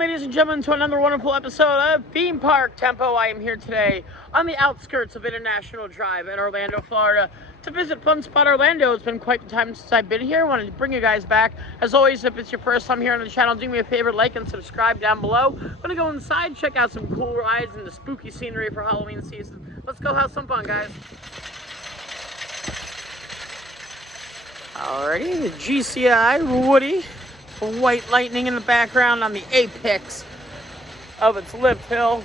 ladies and gentlemen, to another wonderful episode of Theme Park Tempo. I am here today on the outskirts of International Drive in Orlando, Florida, to visit Fun Spot Orlando. It's been quite the time since I've been here. I wanted to bring you guys back. As always, if it's your first time here on the channel, do me a favor, like and subscribe down below. I'm gonna go inside, check out some cool rides and the spooky scenery for Halloween season. Let's go have some fun, guys. Alrighty, the GCI Woody. White lightning in the background on the apex of its lift hill.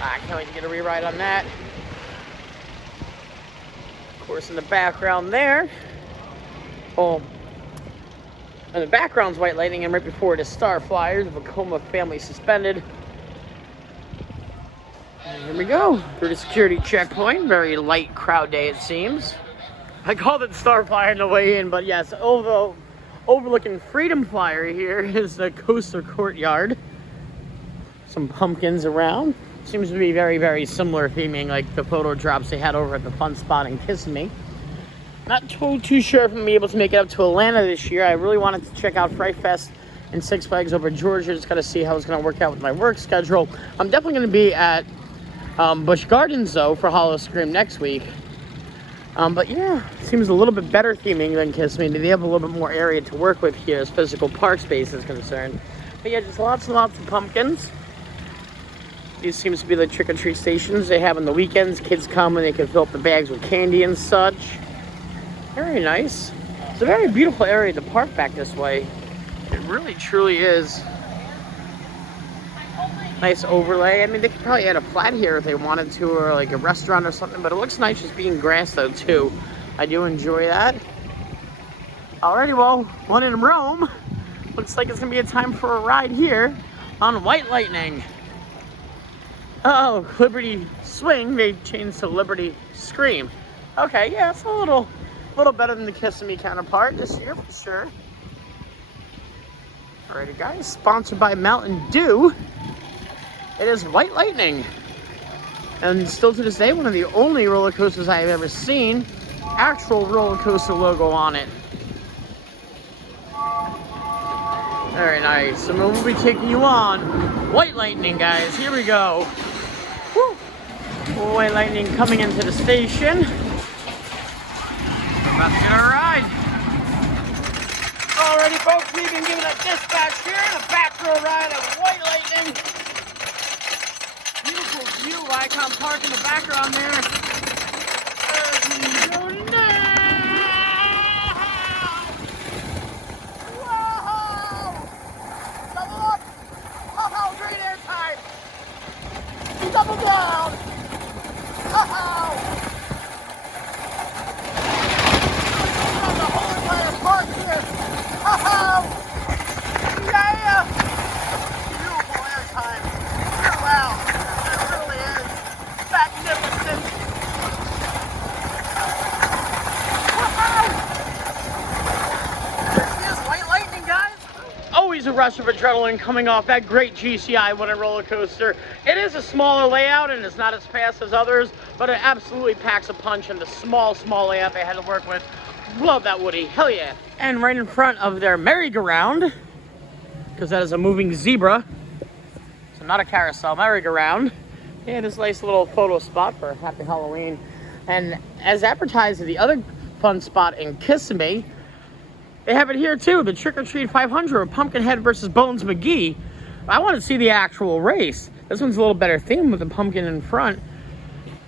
I can't wait to get a re-ride on that. Of course, in the background there, in the background's white lightning, and right before it is Star Flyers, the Vekoma family suspended. And here we go, through the security checkpoint. Very light crowd day, it seems. I called it Star Flyer on the way in, but yes, overlooking Freedom Flyer here is the Coaster Courtyard. Some pumpkins around. Seems to be very, very similar theming like the photo drops they had over at the Fun Spot in Kissimmee. Not too sure if I'm going to be able to make it up to Atlanta this year. I really wanted to check out Fright Fest and Six Flags over Georgia. Just got to see how it's going to work out with my work schedule. I'm definitely going to be at Busch Gardens, though, for Hollow Scream next week. But yeah, it seems a little bit better theming than Kissimmee. They have a little bit more area to work with here as physical park space is concerned. But yeah, just lots and lots of pumpkins. These seems to be the trick-or-treat stations they have on the weekends. Kids come and they can fill up the bags with candy and such. Very nice. It's a very beautiful area to park back this way. It really, truly is. Nice overlay. I mean, they could probably add a flat here if they wanted to, or like a restaurant or something, but it looks nice just being grass though too. I do enjoy that. Alrighty, well, one in Rome. Looks like it's gonna be a time for a ride here on White Lightning. Oh, Liberty Swing, they changed to Liberty Scream. Okay, yeah, it's a little better than the Kissimmee counterpart this year for sure. Alrighty guys, sponsored by Mountain Dew. It is White Lightning, and still to this day, one of the only roller coasters I have ever seen, actual roller coaster logo on it. Very nice. So we'll be taking you on White Lightning, guys. Here we go. Woo! White Lightning coming into the station. We're about to get our ride. Alrighty, folks, we've been given a dispatch here and a back row ride of White Lightning. Beautiful view of Icon Park in the background there. As we go now. Whoa! Double up! Oh, great air time! Double down! Oh! The whole entire park here! Oh! Yeah! Beautiful air time! Wow! Magnificent! There is White Lightning, guys! Always a rush of adrenaline coming off that great GCI Wooden roller coaster. It is a smaller layout and it's not as fast as others, but it absolutely packs a punch in the small layout they had to work with. Love that Woody, hell yeah! And right in front of their merry-go-round, because that is a moving zebra, so not a carousel, merry-go-round. Yeah, this nice little photo spot for Happy Halloween. And as advertised at the other fun spot in Kissimmee, they have it here too, the Trick or Treat 500, Pumpkinhead versus Bones McGee. I want to see the actual race. This one's a little better themed with the pumpkin in front.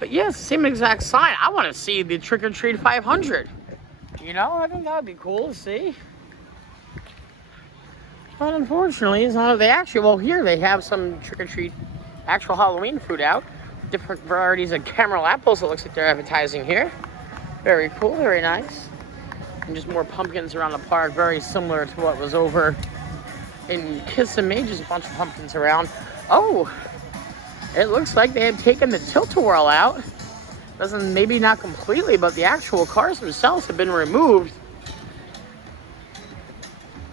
But yes, same exact sign. I want to see the Trick or Treat 500. You know, I think that would be cool to see. But unfortunately, it's not. Well, here they have some Trick or Treat actual Halloween food out. Different varieties of caramel apples, it looks like they're advertising here. Very cool, very nice. And just more pumpkins around the park, very similar to what was over in Kissimmee, just a bunch of pumpkins around. Oh, it looks like they have taken the tilt-a-whirl out. Doesn't, maybe not completely, but the actual cars themselves have been removed.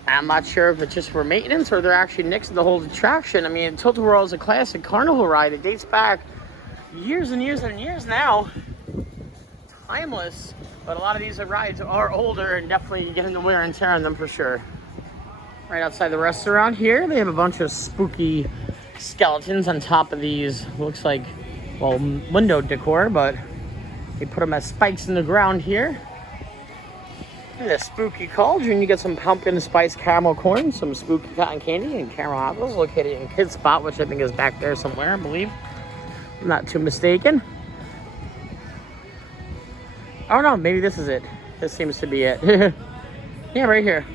I'm not sure if it's just for maintenance or they're actually nixing the whole attraction. I mean, Tilt-A-Whirl is a classic carnival ride. It dates back years and years and years now. Timeless. But a lot of these rides are older and definitely getting the wear and tear on them for sure. Right outside the restaurant here, they have a bunch of spooky skeletons on top of these, looks like, well, window decor, but they put them as spikes in the ground here. And a spooky cauldron, you get some pumpkin spice caramel corn, some spooky cotton candy, and caramel apples located in Kids Spot, which I think is back there somewhere, I believe. I'm not too mistaken. I don't know, maybe this is it. This seems to be it. Yeah, right here.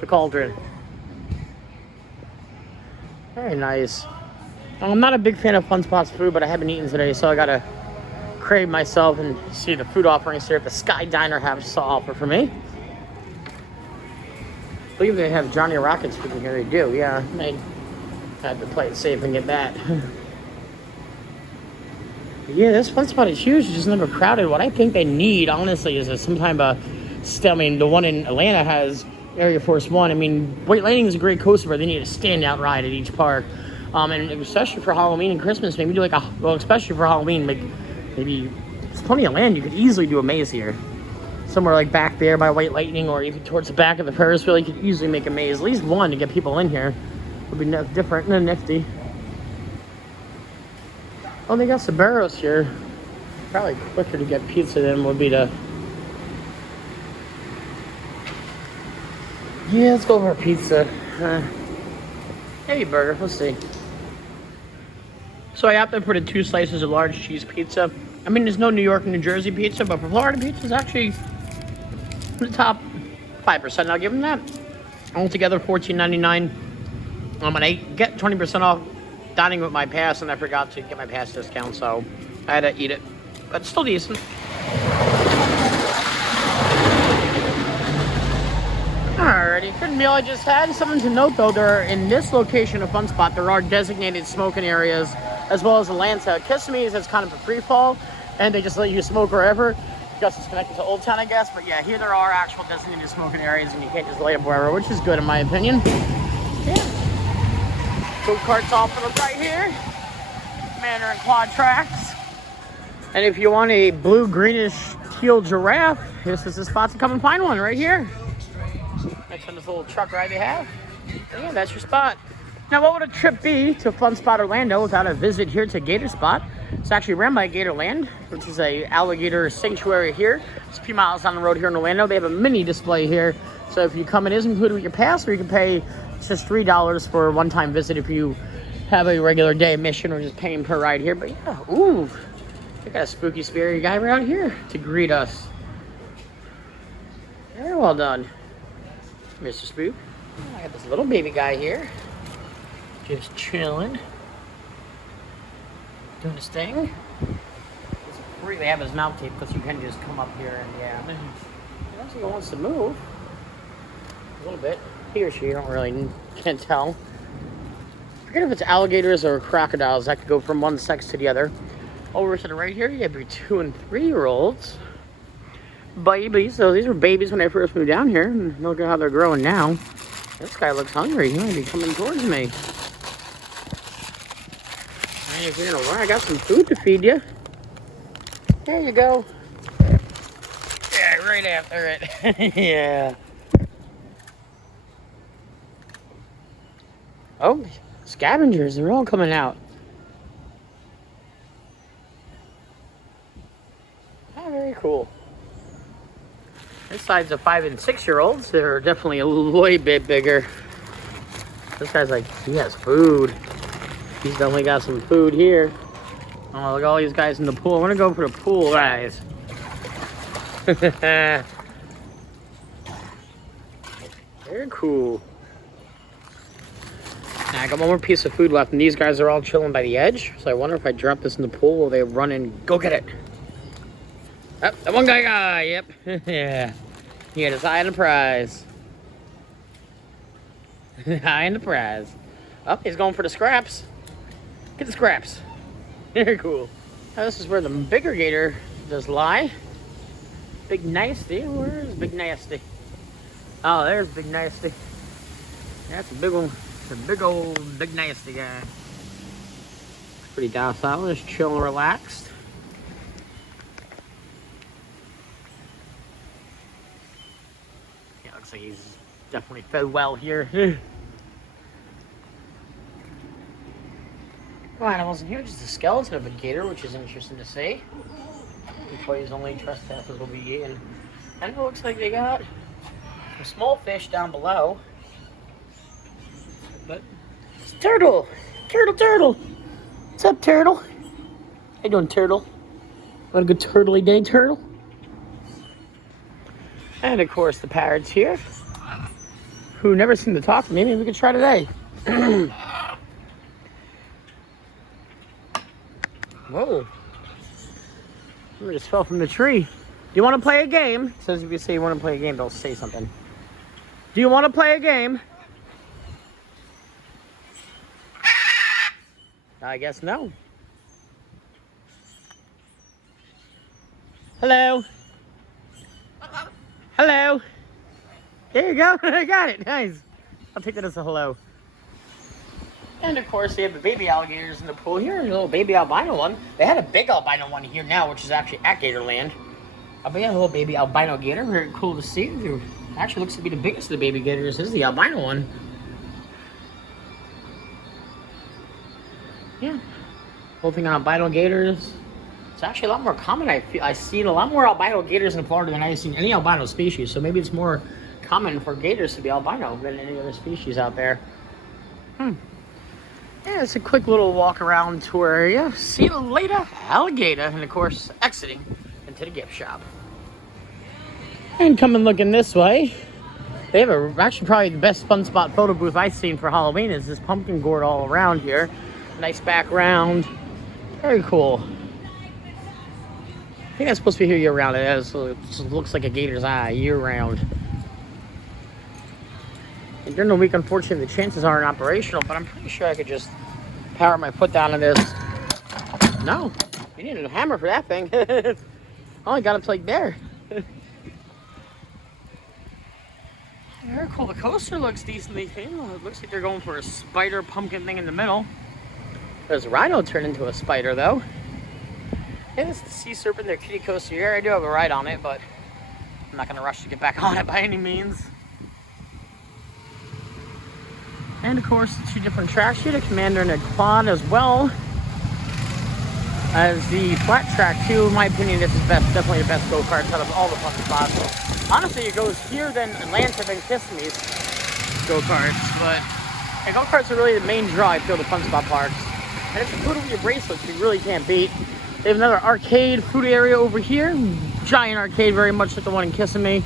The cauldron. Very nice. I'm not a big fan of Fun Spot's food, but I haven't eaten today, so I gotta crave myself and see the food offerings here at the Sky Diner have to offer for me. I believe they have Johnny Rockets food in here. They do, yeah. I had to play it safe and get that. Yeah, this Fun Spot is huge. It's just never crowded. What I think they need, honestly, is some type of... I mean, the one in Atlanta has Area Force One. I mean, White Lightning is a great coaster, but they need a standout ride at each park. And especially for Halloween and Christmas, maybe do like a... Well, especially for Halloween, like maybe... There's plenty of land. You could easily do a maze here. Somewhere like back there by White Lightning, or even towards the back of the Ferris wheel, you could easily make a maze. At least one to get people in here. Would be different and nifty. Oh, they got Sbarros here. Probably quicker to get pizza than would be to... Yeah, let's go for a pizza. Maybe burger, let's see. So I opted for the 2 slices of large cheese pizza. I mean, there's no New York and New Jersey pizza, but for Florida pizza is actually the top 5%. I'll give them that. Altogether, $14.99. And I get 20% off dining with my pass, and I forgot to get my pass discount, so I had to eat it. But still decent. Alrighty, good meal I just had. Something to note though, there are, in this location of Fun Spot, there are designated smoking areas, as well as Atlanta. Kissamee's is kind of a free fall, and they just let you smoke wherever. Because it's connected to Old Town, I guess. But yeah, here there are actual designated smoking areas, and you can't just light up wherever, which is good in my opinion. Yeah. Food carts off to the right here. Manor and quad tracks. And if you want a blue, greenish, teal giraffe, this is the spot to come and find one right here. Next to this little truck ride they have. And yeah, that's your spot. Now, what would a trip be to Fun Spot Orlando without a visit here to Gator Spot? It's actually ran by Gatorland, which is a alligator sanctuary here. It's a few miles down the road here in Orlando. They have a mini display here. So if you come, it is included with your pass, or you can pay just $3 for a one-time visit if you have a regular day admission or just paying per ride here. But yeah, ooh, they got a spooky, scary guy right out here to greet us. Very well done, Mr. Spook. I got this little baby guy here, just chilling, doing his thing. It's free. They have his mouth tape because you can just come up here and yeah. I don't think he wants to move. A little bit. He or she, can't tell. I forget if it's alligators or crocodiles that could go from one sex to the other. Over to the right here, you have your 2- and 3-year-olds. Babies. So these were babies when I first moved down here. And look at how they're growing now. This guy looks hungry. He might be coming towards me. And if you're gonna run, I got some food to feed you. There you go. Yeah, right after it. Yeah. Oh, scavengers, they're all coming out. Oh, very cool. This side's a 5- and 6-year-olds. They're definitely a way bit bigger. This guy's like, he has food. He's definitely got some food here. Oh, look at all these guys in the pool. I'm gonna go for the pool, guys. Very cool. Now, I got one more piece of food left, and these guys are all chilling by the edge. So I wonder if I drop this in the pool, will they run and go get it? Oh, that one guy, yep. Yeah. He had his eye on the prize. Eye on the prize. Oh, he's going for the scraps. Get the scraps. Very cool. Now, this is where the bigger gator does lie. Big Nasty. Where's Big Nasty? Oh, there's Big Nasty. That's a big one. It's a big old Big Nasty guy. Pretty docile, just chill and relaxed. Yeah, looks like he's Definitely fed well here. No animals in here, just a skeleton of a gator, which is interesting to see. Employees only, trespassers will be eaten. And it looks like they got some small fish down below. But it's turtle! Turtle! What's up, turtle? How you doing, turtle? Want a good turtley day, turtle? And of course the parrots here, who never seem to talk to me. Maybe we could try today. Whoa. We just fell from the tree. Do you want to play a game? It says if you say you want to play a game, they'll say something. Do you want to play a game? I guess no. Hello. Hello. There you go. I got it. Nice. I'll take that as a hello. And of course, they have the baby alligators in the pool here. A little baby albino one. They had a big albino one here now, which is actually at Gatorland. But yeah, a little baby albino gator. Very cool to see. It actually looks to be the biggest of the baby gators. This is the albino one. Yeah. Whole thing on albino gators. It's actually a lot more common. I've seen a lot more albino gators in Florida than I've seen any albino species. So maybe it's more common for gators to be albino than any other species out there. Yeah, it's a quick little walk around tour area. See you later, alligator. And of course, exiting into the gift shop. And coming looking this way, they have actually probably the best fun spot photo booth I've seen for Halloween is this pumpkin gourd all around here. Nice background. Very cool. I think that's supposed to be here year round. It looks like a gator's eye year round. And during the week, unfortunately, the chances aren't operational, but I'm pretty sure I could just power my foot down on this. No, you needed a hammer for that thing. I only got it to like there. Very cool. The coaster looks decently thin. It looks like they're going for a spider pumpkin thing in the middle. There's a rhino turned into a spider, though. Yeah, this is the sea serpent, their kitty coaster here. I do have a ride on it, but I'm not going to rush to get back on it by any means. And of course, the two different tracks here, the Commander and the Quad, as well as the flat track too. In my opinion, this is definitely the best go-karts out of all the fun spots. Honestly, it goes here, then Atlanta, then Kissemee's go-karts. But yeah, go-karts are really the main draw, I feel, the fun spot parks. And it's included with your bracelets, you really can't beat. They have another arcade food area over here. Giant arcade, very much like the one in Kissimmee.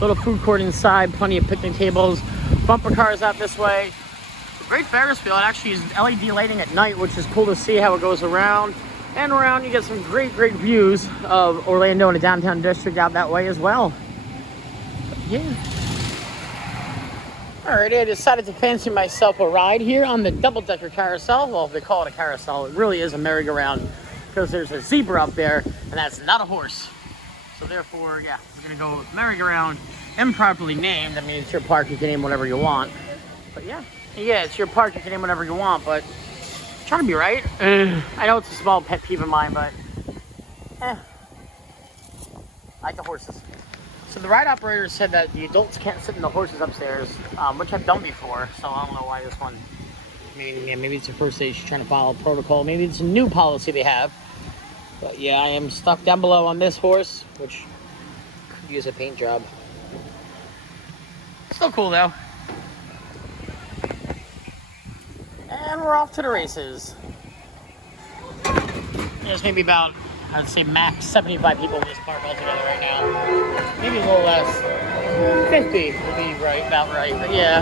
Little food court inside, plenty of picnic tables. Bumper cars out this way. Great Ferris wheel. It actually is LED lighting at night, which is cool to see how it goes around and around. You get some great views of Orlando and the downtown district out that way as well. But yeah. Alrighty, I decided to fancy myself a ride here on the double-decker carousel. Well, if they call it a carousel, it really is a merry-go-round because there's a zebra up there, and that's not a horse. So therefore, yeah, we're gonna go with merry-go-round, improperly named. I mean, it's your park, you can name whatever you want. But yeah. Yeah, it's your park, you can name whatever you want, but trying to be right. I know it's a small pet peeve of mine, but I like the horses. So the ride operator said that the adults can't sit in the horses upstairs, which I've done before, so I don't know why this one, maybe it's the first day she's trying to follow protocol, maybe it's a new policy they have. But yeah, I am stuck down below on this horse, which could use a paint job. Still cool though. And we're off to the races. There's maybe about, I'd say max 75 people in this park altogether right now. Maybe a little less. 50 would be right, about right, but yeah.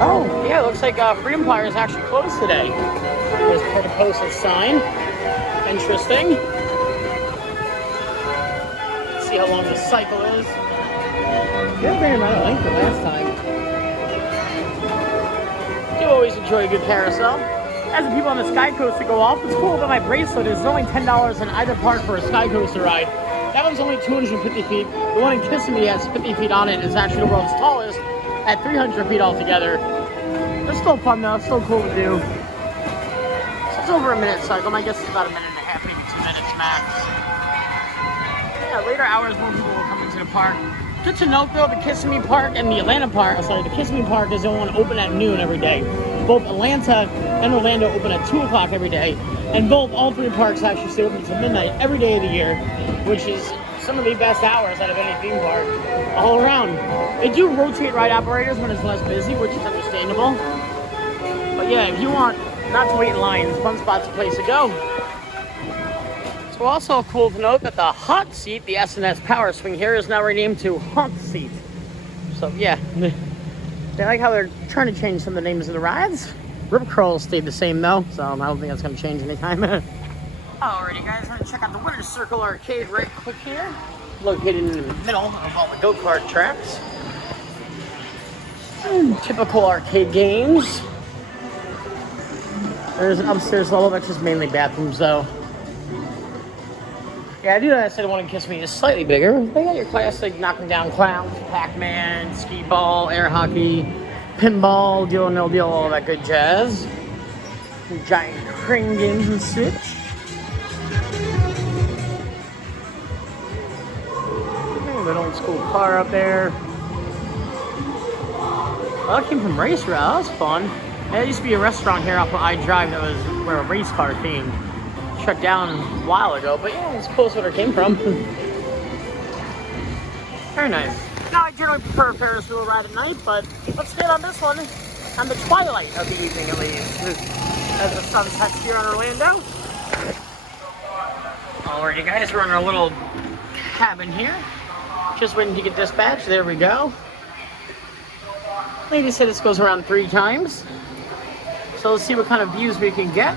Oh, yeah, it looks like Freedom Flyer is actually closed today. There's a posted sign. Interesting. See how long the cycle is. They're very much length the last time. Do always enjoy a good carousel. As the people on the Sky Coaster go off, what's cool about my bracelet is it's only $10 in either park for a Sky Coaster ride. That one's only 250 feet. The one in Kissimmee has 50 feet on it. It's actually the world's tallest at 300 feet altogether. It's still fun though, it's still cool to do. So It's over a minute cycle. I guess it's about a minute and a half, maybe 2 minutes max. Yeah, later hours, more people will come into the park. Good to note though, the Kissimmee Park and the Atlanta Park, the Kissimmee Park is the only one open at noon every day. Both Atlanta and Orlando open at 2 o'clock every day. And all three parks actually stay open until midnight every day of the year, which is some of the best hours out of any theme park all around. They do rotate ride operators when it's less busy, which is understandable. But yeah, if you want not to wait in lines, Fun Spot's a place to go. So also cool to note that the Hot Seat, the S&S Power Swing here, is now renamed to Haunt Seat. So yeah, they like how they're trying to change some of the names of the rides. Rip Curl stayed the same though, so I don't think that's going to change anytime. Alrighty guys, we're going to check out the Winner's Circle Arcade right quick here. Located in the middle of all the go-kart tracks. Typical arcade games. There's an upstairs level that's just mainly bathrooms though. Yeah, I do know I said I wanted to Kiss Me is slightly bigger. They got your classic knocking down clowns, Pac-Man, skee ball, air hockey, pinball, deal or no deal, all that good jazz. Giant crane games and such. An old school car up there. Well, that came from Race Route. That was fun. Yeah, there used to be a restaurant here off of I Drive that was a race car themed. Shut down a while ago, but yeah, it's close where it came from. Very nice. Now, I generally prefer a Ferris wheel ride at night, but let's get on this one on the twilight of the evening at least, as the sun sets here on Orlando. Alrighty guys, we're in our little cabin here. Just waiting to get dispatched. There we go. Lady said this goes around 3 times. So let's see what kind of views we can get.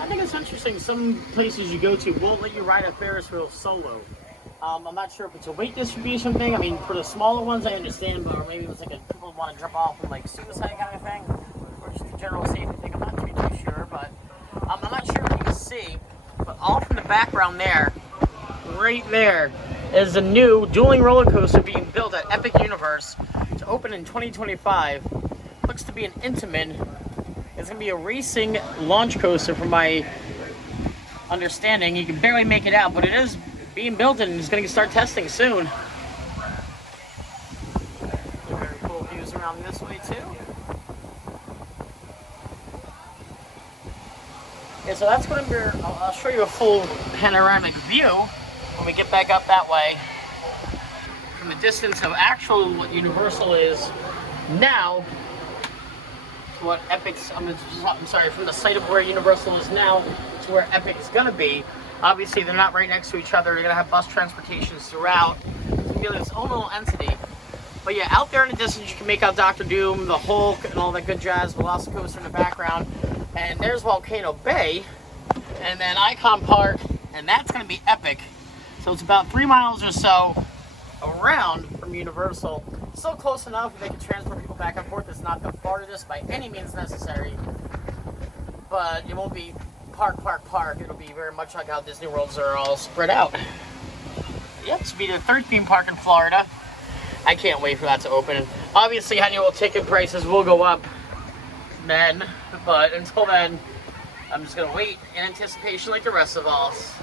I think it's interesting, some places you go to won't let you ride a Ferris wheel solo. I'm not sure if it's a weight distribution thing. I mean, for the smaller ones I understand, but maybe it's like people want to jump off and like suicide kind of thing. Or just a general safety thing. I'm not too sure, but I'm not sure if you can see. But off in the background there, right there, is a new dueling roller coaster being built at Epic Universe to open in 2025. Looks to be an Intamin. It's going to be a racing launch coaster from my understanding. You can barely make it out, but it is being built and it's going to start testing soon. Very cool views around this way too. Yeah, so that's going to be, I'll show you a full panoramic view when we get back up that way. From the distance of actual what Universal is now to what Epic's, I'm sorry, from the site of where Universal is now to where Epic's going to be. Obviously, they're not right next to each other. They're going to have bus transportations throughout. It's going to be its own little entity. But yeah, out there in the distance, you can make out Dr. Doom, the Hulk, and all that good jazz, Velocicoaster in the background. And there's Volcano Bay, and then Icon Park, and that's going to be Epic. So it's about 3 miles or so around from Universal. Still close enough they can transport people back and forth. It's not the farthest by any means necessary, but it won't be park, park, park. It'll be very much like how Disney Worlds are all spread out. Yep, this will be the 3rd theme park in Florida. I can't wait for that to open. Obviously, annual ticket prices will go up then, but until then, I'm just gonna wait in anticipation like the rest of us.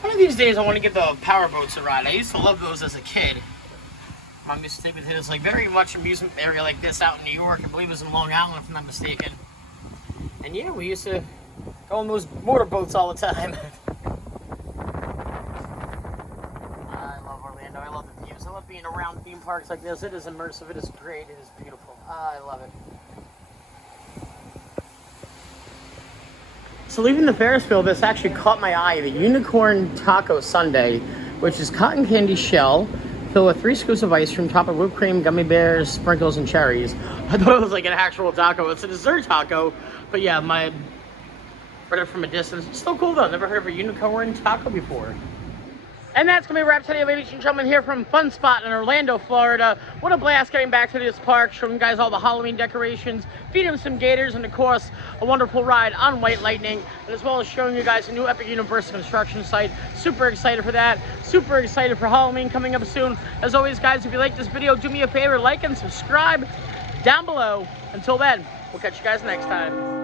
One of these days I want to give the power boats a ride. I used to love those as a kid. My mistake with it is like very much amusement area like this out in New York. I believe it was in Long Island if I'm not mistaken. And yeah, we used to go on those motorboats all the time. I love Orlando. I love the views. I love being around theme parks like this. It is immersive. It is great. It is beautiful. I love it. So leaving the Ferris wheel, this actually caught my eye. The Unicorn Taco Sundae, which is cotton candy shell filled with 3 scoops of ice cream, topped with whipped cream, gummy bears, sprinkles, and cherries. I thought it was like an actual taco. It's a dessert taco. But yeah, my read it from a distance. It's still cool though. Never heard of a unicorn taco before. And that's going to be a wrap today, ladies and gentlemen, here from Fun Spot in Orlando, Florida. What a blast getting back to this park, showing you guys all the Halloween decorations, feeding them some gators, and of course, a wonderful ride on White Lightning, and as well as showing you guys a new Epic Universe construction site. Super excited for that. Super excited for Halloween coming up soon. As always, guys, if you like this video, do me a favor, like and subscribe down below. Until then, we'll catch you guys next time.